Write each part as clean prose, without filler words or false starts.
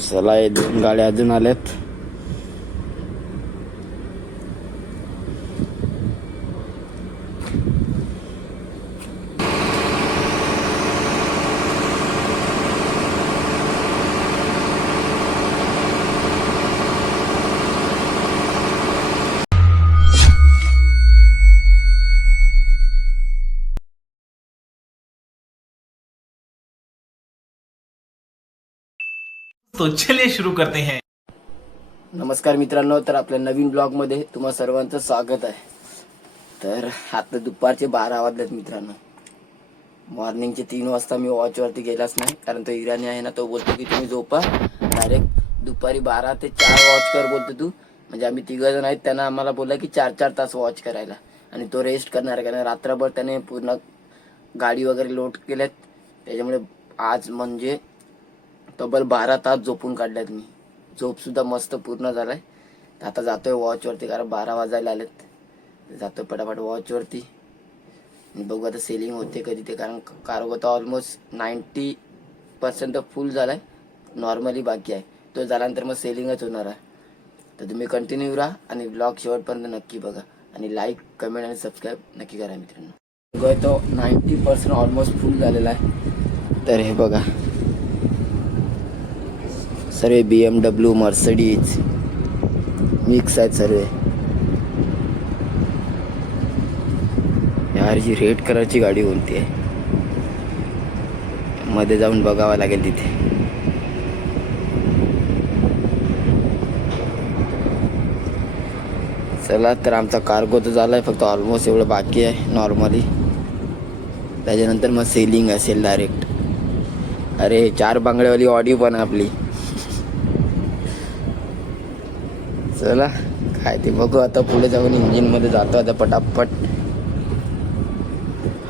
चला, हे 2 गाड्या अजून आल्यात. तो चलिए शुरू करते हैं. नमस्कार मित्रांनो, तर आपल्या नवीन ब्लॉग मध्ये तुम्हा सर्वांचं स्वागत आहे. तर आता दुपारचे 12 वाजलेत मित्रांनो. मॉर्निंगचे 3 वाजता मी वॉचवरती गेलाच नाही, कारण तो इराणी आहे ना, तो बोलतो की तुम्ही झोपा, डायरेक्ट दुपारी 12 ते 4 वॉच कर बोलतो तू. म्हणजे आम्ही 3 जण आहेत, त्यांना आम्हाला बोलला की 4-4 तास वॉच करायला, आणि तो रेस्ट करणार आहे, कारण रात्रभर त्याने पूर्ण गाडी वगैरे लोड केल्यात. त्याच्यामुळे आज म्हणजे तब्बल 12 तास झोपून काढल्यात मी. झोप सुद्धा मस्त पूर्ण झालाय. आता जातोय वॉचवरती, कारण 12 वाजायला आलेत. जातोय पटापट वॉचवरती आणि बघू आता सेलिंग होते कधी ते, कारण कार्गो तर ऑलमोस्ट 90% फुल झालाय, नॉर्मली बाकी आहे. तो झाल्यानंतर मग सेलिंगच होणार आहे. तर तुम्ही कंटिन्यू राहा आणि ब्लॉग शेवटपर्यंत नक्की बघा, आणि लाईक, कमेंट आणि सबस्क्राईब नक्की करा मित्रांनो. तो 90% ऑलमोस्ट फुल झालेला आहे. तर हे बघा, सर्व BMW, मर्सिडीज मिक्स आहेत सर्व. यार, जी रेड कलरची गाडी कोणती आहे, मध्ये जाऊन बघावं लागेल तिथे. चला, तर आमचा कार्गो तर झालाय, फक्त ऑलमोस्ट एवढं बाकी आहे नॉर्मली. त्याच्यानंतर मग सेलिंग असेल डायरेक्ट. अरे, 4 बांगड्यावाली ऑडी पण आपली. चला, काय ते बघू आता पुढे जाऊन. इंजिनमध्ये जातो आता पटापट.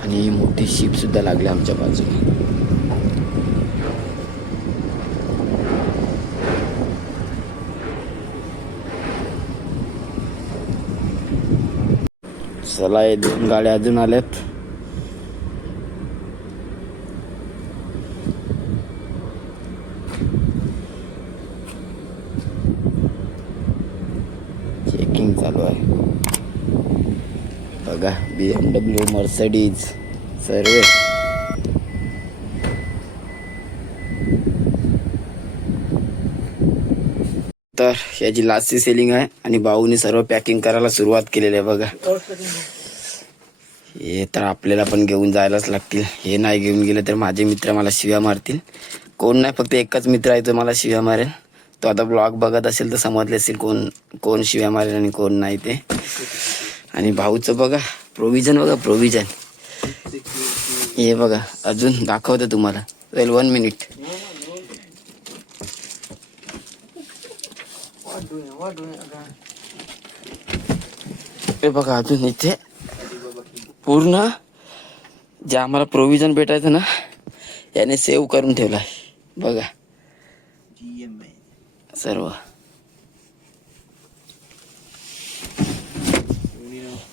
आणि मोठी शिप सुद्धा लागली आमच्या बाजूने. चला, हे 2 गाड्या अजून आल्यात. चेकिंग चालू आहे बघा. BMW, मर्सिडीज सर्व. तर याची लास्टची सेलिंग आहे, आणि भाऊनी सर्व पॅकिंग करायला सुरुवात केलेली आहे बघा. हे तर आपल्याला पण घेऊन जायलाच लागतील. हे नाही घेऊन गेले तर माझे मित्र मला शिव्या मारतील. कोण नाही, फक्त एकच मित्र आहे तो मला शिव्या मारेल. तो आता ब्लॉग बघत असेल तर समजले असेल कोण कोण शिव्या मारेल आणि कोण नाही ते. आणि भाऊचं बघा प्रोव्हिजन, बघा प्रोव्हिजन. हे बघा, अजून दाखवतो तुम्हाला. 1 मिनिट. हे बघा, अजून इथे पूर्ण जे आम्हाला प्रोव्हिजन भेटायचं ना, याने सेव्ह करून ठेवला आहे बघा सर्व.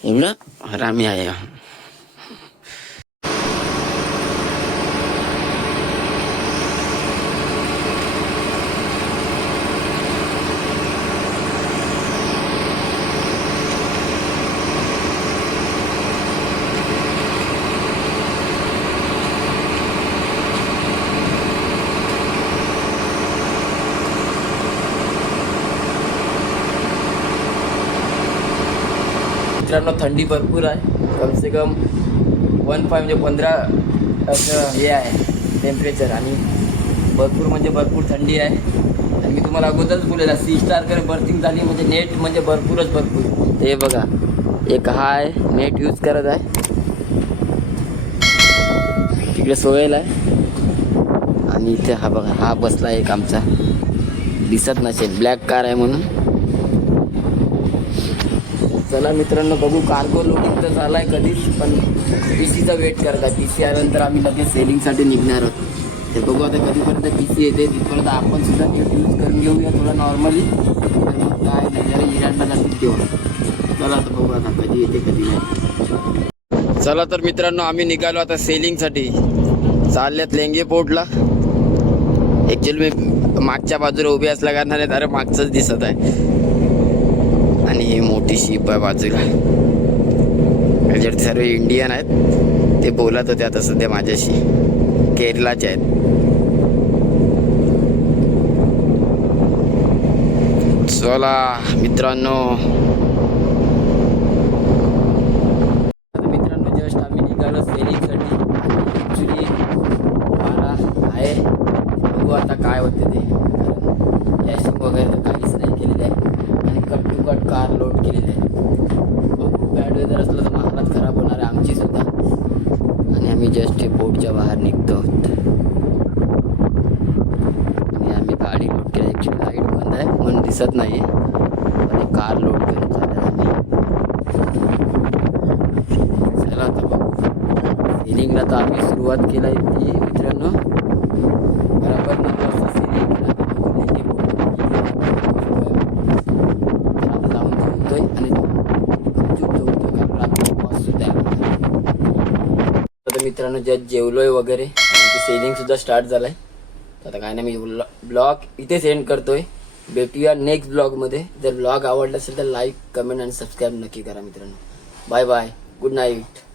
एवढं हरामी आहे. मित्रांनो, थंडी भरपूर आहे. कमसे कम 15 म्हणजे 15 असं हे आहे टेम्परेचर, आणि भरपूर म्हणजे भरपूर थंडी आहे. आणि मी तुम्हाला अगोदरच बोललेला, 6 स्टार करे बर्थिंग झाली म्हणजे नेट म्हणजे भरपूरच भरपूर. ते बघा, एक हा आहे नेट यूज करत आहे, तिकडे सोयला आहे. आणि इथे हा बघा, हा बसला एक आमचा, दिसत नसेल, ब्लॅक कार आहे म्हणून. चला मित्रांनो, बघू. कार्गो लोडिंग तर झालाय कधीच, पण TCचा वेट करत आहे. TC आल्यानंतर आम्ही लगेच सेलिंगसाठी निघणार आहोत. ते बघू आता कधीपर्यंत TC येते, तिथपर्यंत आपण सुद्धा नेट यूज करून घेऊया थोडा नॉर्मली. मग काय नाही, जरा इराणला जातील तेव्हा. चला आता बघू आता कधी येते कधी नाही. चला तर मित्रांनो, आम्ही निघालो आता सेलिंगसाठी. चालल्यात लेंगे पोर्टला. ऍक्च्युअली मी मागच्या बाजूला उभी असल्या कारणाने जरा मागचंच दिसत आहे. आणि ही मोठी शिप आहे बाजूला. त्याच्यावरती सर्व इंडियन आहेत. ते बोलत होते आता सध्या माझ्याशी. केरलाचे आहेत. चला मित्रांनो, जस्ट आम्ही निघालो सेलिंगसाठी. ॲक्च्युली मला आहे, बघू आता काय होते ते. लॅशिंग वगैरे तर काहीच नाही केलेलं आहे आणि cut to cut car load केलेली आहे. खूप बॅड वेदर असलं तर हालत खराब होणार आहे आमची सुद्धा. आणि आम्ही जस्ट हे बोटच्या बाहेर निघतो आणि आम्ही गाडी लोड केली. ॲक्च्युली लाईट बंद आहे म्हणून दिसत नाही आणि कार लोड करून चाललं आम्ही. चला आता बघू. सेलिंगला तर आम्ही सुरुवात केला ती मित्रांनो बरोबर 9 वाजता सेलिंग केला. आता जाऊन झोपतोय आणि झोपतोय कारण रात्री पाऊस सुद्धा. आता मित्रांनो जस्ट जेवलोय वगैरे आणि सेलिंग सुद्धा स्टार्ट झालाय. आता काय नाही, मी ब्लॉग इथे सेंड करतोय. भेटूया नेक्स्ट ब्लॉगमध्ये. जर ब्लॉग आवडला असेल तर लाईक, कमेंट आणि सबस्क्राईब नक्की करा मित्रांनो. Bye bye, good night.